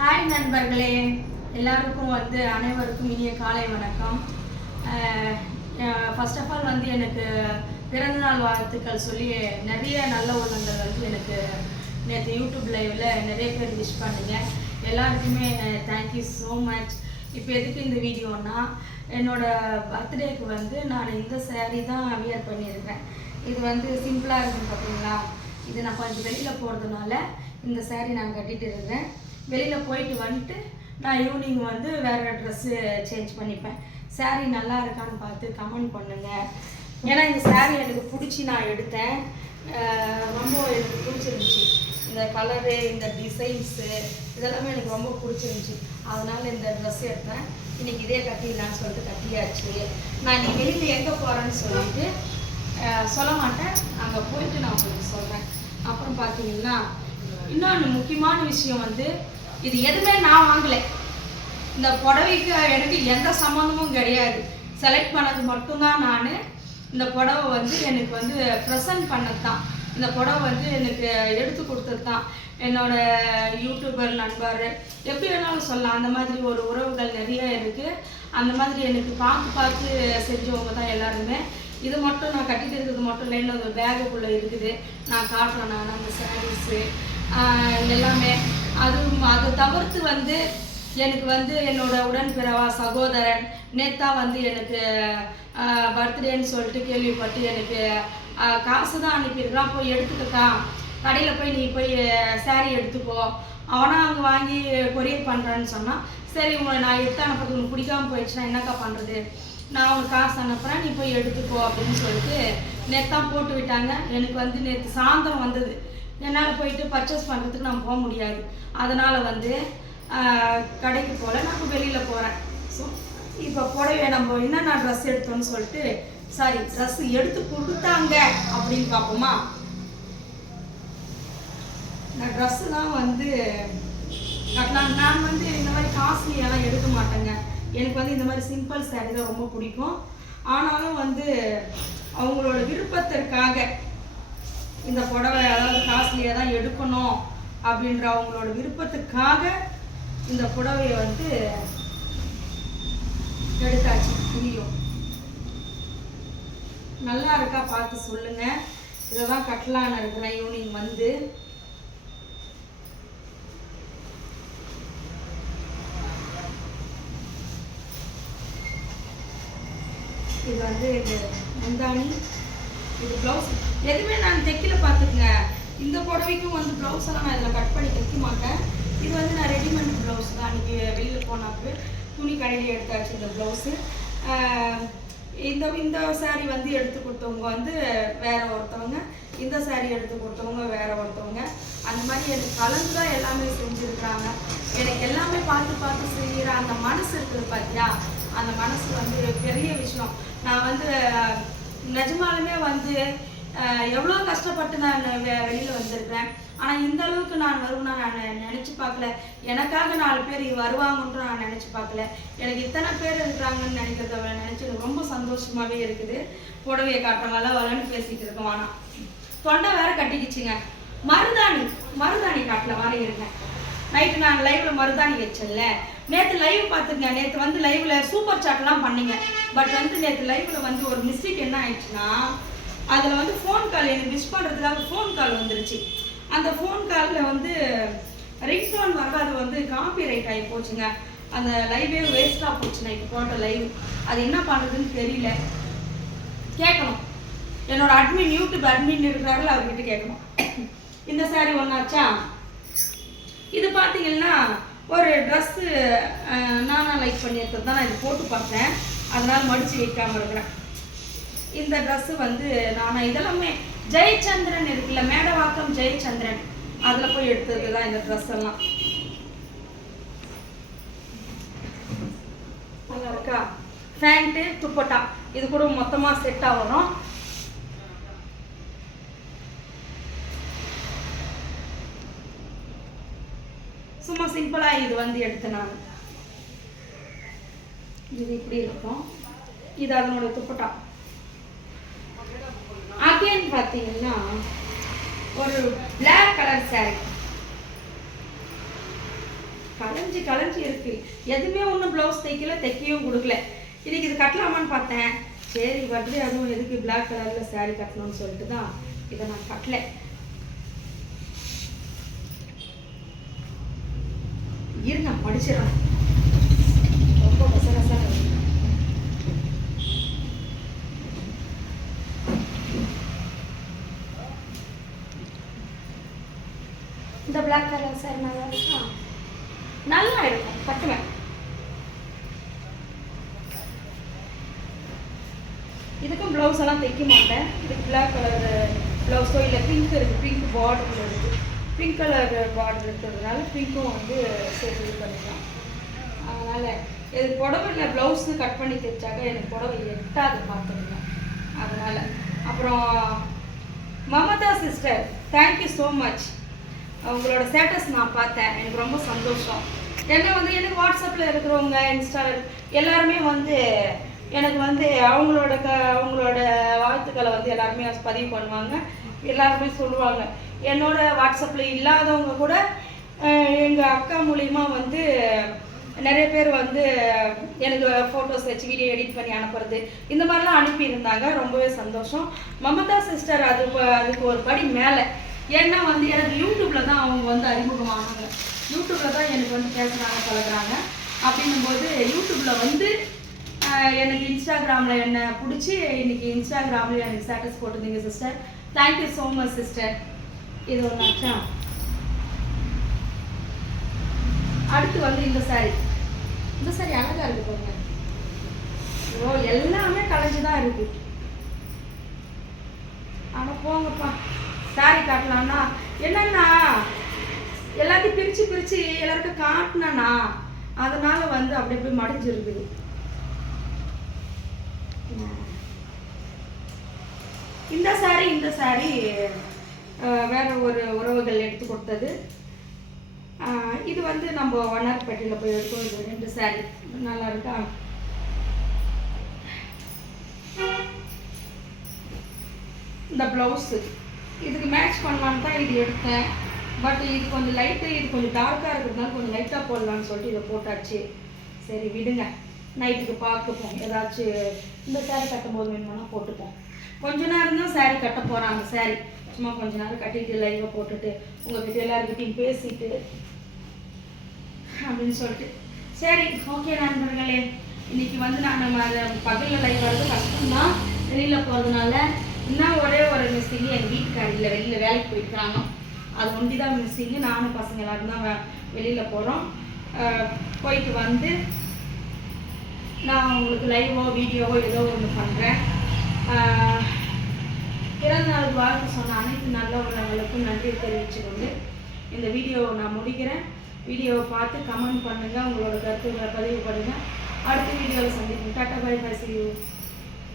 Hi நண்பர்களே, எல்லாருக்கும் அனைவருக்கும் இனிய காலை வணக்கம். ஃபர்ஸ்ட் ஆஃப் ஆல் எனக்கு பிறந்தநாள் வாழ்த்துக்கள் சொல்லி நிறைய நல்ல உள்ளங்கள் எனக்கு நேற்று யூடியூப் லைவில் நிறைய பேர் விஷ் பண்ணுங்க. எல்லாருக்குமே தேங்க்யூ ஸோ மச். இப்போ எதுக்கு இந்த வீடியோனா, என்னோடய பர்த்டேக்கு நான் இந்த சேரீ தான் வியர் பண்ணியிருக்கேன். இது சிம்பிளாக இருக்கும் பார்த்தீங்களா. இது நான் கொஞ்சம் வெளியில் போகிறதுனால இந்த சேரீ நான் கட்டிகிட்டு இருக்கேன். வெளியில் போயிட்டு வந்துட்டு நான் ஈவினிங் வேறு ட்ரெஸ்ஸு சேஞ்ச் பண்ணிப்பேன். சேரீ நல்லா இருக்கான்னு பார்த்து கமெண்ட் பண்ணுங்கள். ஏன்னா இந்த சேரீ எனக்கு பிடிச்சி நான் எடுத்தேன். ரொம்ப எனக்கு பிடிச்சிருந்துச்சி. இந்த கலரு, இந்த டிசைன்ஸு இதெல்லாமே எனக்கு ரொம்ப பிடிச்சிருந்துச்சி. அதனால் இந்த ட்ரெஸ் எடுத்தேன். இன்றைக்கி இதே கட்டிடலான்னு சொல்லிட்டு கட்டியாச்சு. நான் நீ வெளியில் எங்கே போகிறேன்னு சொல்லிட்டு சொல்ல மாட்டேன். அங்கே போயிட்டு நான் உங்களுக்கு சொல்கிறேன். அப்புறம் பார்த்தீங்கன்னா இன்னொன்று முக்கியமான விஷயம் இது எதுவுமே நான் வாங்கலை. இந்த புடவைக்கு எனக்கு எந்த சம்மந்தமும் கிடையாது. செலக்ட் பண்ணது மட்டும்தான். நான் இந்த புடவை எனக்கு ப்ரெசன்ட் பண்ணது தான். இந்த புடவை எனக்கு எடுத்து கொடுத்தது தான். என்னோடய யூடியூபர் நண்பர் எப்படி வேணாலும் சொல்லலாம். அந்த மாதிரி ஒரு உறவுகள் நிறைய இருக்குது. அந்த மாதிரி எனக்கு பார்த்து செஞ்சவங்க தான் எல்லாருமே. இது மட்டும் நான் கட்டிட்டு இருக்கிறது மட்டும் இல்லை, இன்னொரு பேகுக்குள்ளே இருக்குது. நான் காட்டுறேன். நான் அந்த சாரீஸு எல்லாமே அதை தவிர்த்து எனக்கு என்னோட உடன்பிறவா சகோதரன் நேத்தா எனக்கு பர்த்டேன்னு சொல்லிட்டு கேள்விப்பட்டு எனக்கு காசு தான் அனுப்பியிருக்கான். போய் எடுத்துக்கா, கடையில் போய் நீ போய் சாரீ எடுத்துக்கோ, அவனா அங்கே வாங்கி கொரியர் பண்ணுறான்னு சொன்னான். சரி, நான் எடுத்து அனுப்புறது உனக்கு பிடிக்காமல் போயிடுச்சுன்னா என்னக்கா பண்ணுறது, நான் உனக்கு காசு அனுப்புகிறேன், நீ போய் எடுத்துக்கோ அப்படின்னு சொல்லிட்டு நேத்தான் போட்டு விட்டாங்க. எனக்கு நேற்று சாயந்தரம் வந்தது. என்னால் போயிட்டு பர்ச்சேஸ் பண்ணுறதுக்கு நான் போக முடியாது. அதனால் கடைக்கு போகல, நான் வெளியில் போகிறேன். ஸோ இப்போ புடவை நம்ம என்னென்ன ட்ரெஸ் எடுத்தோன்னு சொல்லிட்டு ட்ரெஸ் எடுத்து கொடுத்தாங்க அப்படின்னு பார்ப்போமா. நான் ட்ரெஸ்ஸு தான் கட்டலாம். நான் இந்த மாதிரி காஸ்ட்லியெல்லாம் எடுக்க மாட்டேங்க. எனக்கு இந்த மாதிரி சிம்பிள் சாரீ தான் ரொம்ப பிடிக்கும். ஆனாலும் அவங்களோட விருப்பத்திற்காக இந்த புடவை அதாவது காஸ்ட்லியாக தான் எடுக்கணும் அப்படின்ற அவங்களோட விருப்பத்துக்காக இந்த புடவையை எடுத்தாச்சு. வீடியோ நல்லா இருக்கா பார்த்து சொல்லுங்கள். இதை தான் கட்டலான்னு இருக்கிறேன். ஈவினிங் இது இது முந்தானி, இது ப்ளவுஸ். எதுவுமே நான் தைக்கல பார்த்துக்குங்க. இந்த புடவைக்கும் ப்ளவுஸ் எல்லாம் நான் இதில் கட் பண்ணி தைக்க மாட்டேன். இது நான் ரெடிமேட் ப்ளவுஸ் தான். அன்றைக்கி வெளியில் போனப்போ துணி கடையில் எடுத்தாச்சு இந்த ப்ளவுஸு. இந்த சாரீ எடுத்து கொடுத்தவங்க வேற ஒருத்தவங்க, இந்த சாரீ எடுத்து கொடுத்தவங்க வேற ஒருத்தவங்க. அந்த மாதிரி எனக்கு கலந்து தான் எல்லாமே செஞ்சுருக்குறாங்க. எனக்கு எல்லாமே பார்த்து செய்கிற அந்த மனசு இருக்குது பார்த்தியா, அந்த மனசு பெரிய விஷயம். நான் நிஜமாலுமே எவ்வளோ கஷ்டப்பட்டு நான் வெளியில் வந்திருக்கிறேன். ஆனால் இந்த அளவுக்கு நான் வருவேன்னா நான் நினச்சி பார்க்கல. எனக்காக 4 பேர் வருவாங்கன்ட்டு நான் நினச்சி பார்க்கல. எனக்கு இத்தனை பேர் இருக்கிறாங்கன்னு நினைக்கிறத நினச்சி எனக்கு ரொம்ப சந்தோஷமாகவே இருக்குது. புடவையை காட்டுறவங்க வரலன்னு பேசிகிட்டு இருக்கோம். ஆனால் தொண்டை வேற கட்டிக்கிச்சுங்க. மருதாணி காட்டில் வர இருக்கேன். நைட்டு நான் லைவில் மருதாணி வச்சேன்ல. நேற்று லைவ் பார்த்துங்க. நேற்று லைவில் சூப்பர் சாட்லாம் பண்ணிங்க. பட் நேற்று லைவில் ஒரு மிஸ்டேக் என்ன ஆயிடுச்சுன்னா, அதில் ஃபோன் கால் எனக்கு விஷ் பண்ணுறதுக்காக ஃபோன் கால் வந்துருச்சு. அந்த ஃபோன் காலில் ரிங்டோன் வர்றது காப்பி ரைட் ஆகி போச்சுங்க. அந்த லைவே வேஸ்ட்டாக போச்சுங்க. இப்போ போட்ட லைவ் அது என்ன பண்ணுறதுன்னு தெரியல. கேட்கணும். என்னோட அட்மின் யூடியூப் அட்மின் இருக்கிறார்கள், அவர்கிட்ட கேட்கணும். இந்த சாரீ ஒன்றாச்சா. இது பார்த்தீங்கன்னா ஒரு ட்ரெஸ்ஸு நானாக லைக் பண்ணியிருக்கிறது தான். நான் இது போட்டு பார்த்தேன், அதனால் மடித்து வைக்காமல் இருக்கிறேன். இந்த ட்ரெஸ்ஸு நான் இதெல்லாமே ஜெயச்சந்திரன் இருக்குல்ல, மேடவாக்கம் ஜெயச்சந்திரன், அதில் போய் எடுத்தது தான் இந்த ட்ரெஸ் எல்லாம். நல்லா இருக்கா. பேண்ட்டு துப்பட்டா இது கூட மொத்தமாக செட்டாக வரும். சும்மா சிம்பிளாக இது எடுத்தேன் நான். இது இப்படி இருக்கும். இது அதனோட துப்பட்டா. அகைன் பார்த்தீங்கன்னா ஒரு பிளாக் கலர் சாரீ. கலைஞ்சி கலைஞ்சி இருக்குது. எதுவுமே ஒன்றும் ப்ளவுஸ் தைக்கவும் கொடுக்கல. இன்றைக்கி இது கட்டலாமான்னு பார்த்தேன். சரி பர்த்டே அதுவும் எதுக்கு பிளாக் கலரில் சாரீ கட்டணும்னு சொல்லிட்டு தான் இதை நான் கட்டலை. இருங்க படிச்சிடறேன். ரொம்ப கசகசாக இந்த பிளாக் கலர் சாரி நல்லா இருக்கா? நல்லா இருக்கும், கட்டுவேன். இதுக்கும் ப்ளவுஸ் எல்லாம் தைக்க மாட்டேன். இதுக்கு பிளாக் கலர் ப்ளவுஸோ இல்லை பிங்க் இருக்குது, பிங்க் பார்டர் இருக்குது, பிங்க் கலர் பார்டர் இருக்கிறதுனால பிங்க்கும் வந்து சேர்த்து இது பண்ணிக்கலாம். அதனால் இது புடவையில் ப்ளவுஸு கட் பண்ணி தைச்சாக்க எனக்கு புடவை எட்டாது பார்த்துருங்க. அதனால் அப்புறம் Mamata sister, thank you so much. உங்களோட ஸ்டேட்டஸ் நான் பார்த்தேன், எனக்கு ரொம்ப சந்தோஷம். ஏன்னா வந்து எனக்கு வாட்ஸ்அப்பில் இருக்கிறவங்க, இன்ஸ்டாவில் எல்லாருமே வந்து எனக்கு வந்து அவங்களோட வாழ்த்துக்களை வந்து எல்லாருமே பதிவு பண்ணுவாங்க. எல்லாருமே சொல்லுவாங்க. என்னோட வாட்ஸ்அப்பில் இல்லாதவங்க கூட எங்கள் அக்கா மூலிமா வந்து நிறைய பேர் வந்து எனக்கு ஃபோட்டோஸ் வச்சு வீடியோ எடிட் பண்ணி அனுப்புறது, இந்த மாதிரிலாம் அனுப்பியிருந்தாங்க. ரொம்பவே சந்தோஷம். மமதா சிஸ்டர் அதுக்கு ஒரு படி மேலே. ஏன்னா வந்து எனக்கு யூடியூப்பில் தான் அவங்க வந்து அறிமுகமானாங்க. யூடியூப்பில் தான் எனக்கு வந்து பேசுகிறாங்க, பழகுறாங்க. அப்படின்னும்போது யூடியூப்பில் வந்து எனக்கு இன்ஸ்டாகிராமில் என்னை பிடிச்சி இன்றைக்கி இன்ஸ்டாகிராமில் எனக்கு ஸ்டேட்டஸ் போட்டிருந்தீங்க sister. Thank you so much sister. இது ஒன்று ஆச்சா. அடுத்து வந்து இந்த சாரி அழகாக இருக்குது பாருங்க. ஓ எல்லாமே கலைஞ்சு தான் இருக்குது. ஆனால் போங்கப்பா, சாரி காட்டலான்னா என்னன்னா எல்லாத்தையும் பிரித்து எல்லாருக்கும் காட்டினா அதனால வந்து அப்படி போய் மடிஞ்சிருக்குது. இந்த சாரி வேற ஒரு உறவுகள் எடுத்து கொடுத்தது. இது வந்து நம்ம வண்ணாரப்பேட்டையில் போய் எடுத்தோம். இது 2 சாரி நல்லா இருக்கா? இந்த ப்ளவுஸு இதுக்கு மேட்ச் பண்ணலான்னு தான் இது எடுத்தேன். பட் இது கொஞ்சம் லைட்டு, இது கொஞ்சம் டார்க்காக இருக்கிறதுனால கொஞ்சம் லைட்டாக போடலான்னு சொல்லிட்டு இதை போட்டாச்சு. சரி விடுங்க, நைட்டுக்கு பார்த்துப்போம். ஏதாச்சும் இந்த சாரி கட்டும்போது வேணும்னா போட்டுப்போம். கொஞ்ச நேரம் தான் சாரி கட்ட போகிறாங்க. சாரி சும்மா கொஞ்ச நேரம் கட்டிட்டு லைவை போட்டுட்டு உங்கள்கிட்ட எல்லாருக்கிட்டையும் பேசிட்டு அப்படின்னு சொல்லிட்டு சரி ஓகே நண்பர்களே. இன்னைக்கு வந்து நான் பகலில் லைவ் வர்றது கஷ்டம்தான், வெளியில் போகிறதுனால. இன்னும் ஒரே ஒரு மிஸ்ஸிங்கு, எங்கள் வீட்டுக்காரியில் வெளியில் வேலைக்கு போயிருக்காங்க. அது ஒண்டி தான் மிஸ்ஸிங்கு. நானும் பசங்க எல்லாரும் தான் வெளியில் போகிறோம். போயிட்டு வந்து நான் உங்களுக்கு லைவோ வீடியோவோ ஏதோ ஒன்று பண்ணுறேன். பிறந்த நாள் வாழ்த்து சொன்ன அனைத்து நல்ல உள்ளவங்களுக்கும் நன்றி தெரிவிச்சுக்கொண்டு இந்த வீடியோவை நான் முடிக்கிறேன். வீடியோவை பார்த்து கமெண்ட் பண்ணுங்கள், உங்களோட கருத்துக்களை பதிவு பண்ணுங்கள். அடுத்த வீடியோவில் சந்திப்போம். Tata bye bye, see you.